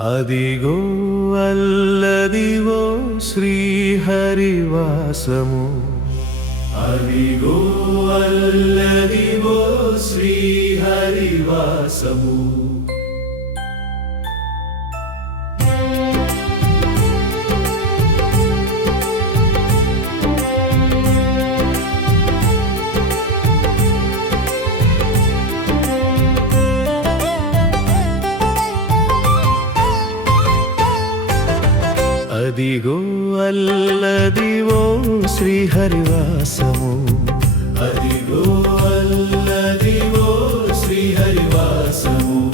అదిగో అల్లదివో శ్రీహరివాసము. అదిగో అల్లదివో శ్రీహరివాసము. అదిగో అల్లదివో శ్రీహరివాసము. అదిగో అల్లదివో శ్రీహరివాసము.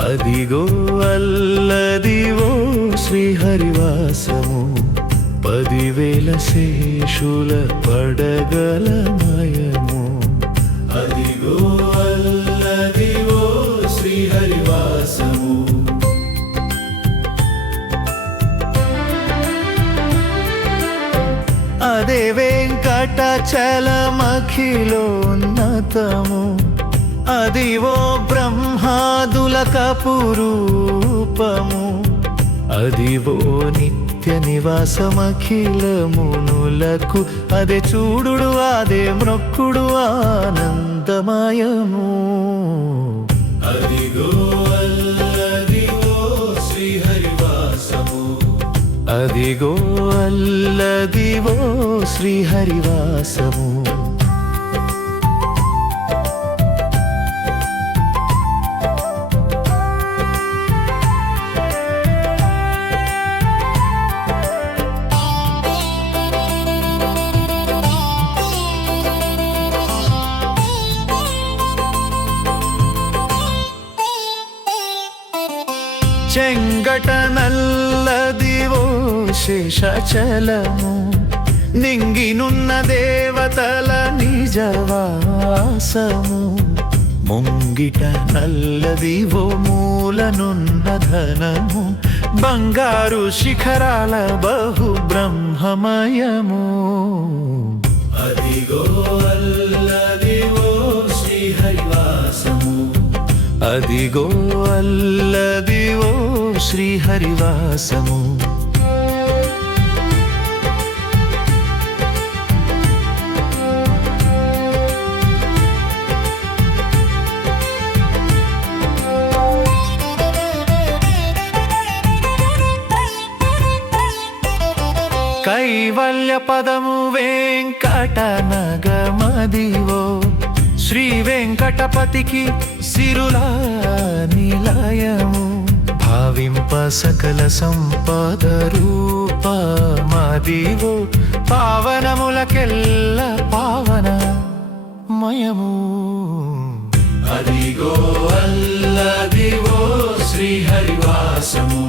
అదిగో అల్లదివో శ్రీహరివాసము. పదివేల శేషుల పడగలమయము అదిగో అదే వెంకటచలమఖిలోన్నతము అదివో బ్రహ్మాదుల కపురూపము అదివో నిత్య నివాసమఖిలమునులకు అదే చూడుడు అదే మ్రొక్కుడు ఆనందమయము. అదిగో అల్లదిగో శ్రీహరివాసము. అదిగో అల్లదివో శ్రీహరివాసము. చెంగట నల్లదివో శేషచలము నింగినున్న దేవతల నిజవాసము. ముంగిట నల్లదివో మూలనున్న ధనము. బంగారు శిఖరాల బహు బ్రహ్మమయము అదిగో అల్లదివో శ్రీహరివాసము. అదిగో అల్లదివో శ్రీహరివాసము. కైవల్య పదము వెంకట నగమదివో శ్రీ వెంకటపతికి సిరులా నిలయము. భావింప సకల సంపద రూప మాదివో. పావనములకెల్ల పావన మయము అదిగో అల్లదివో శ్రీహరివాసము.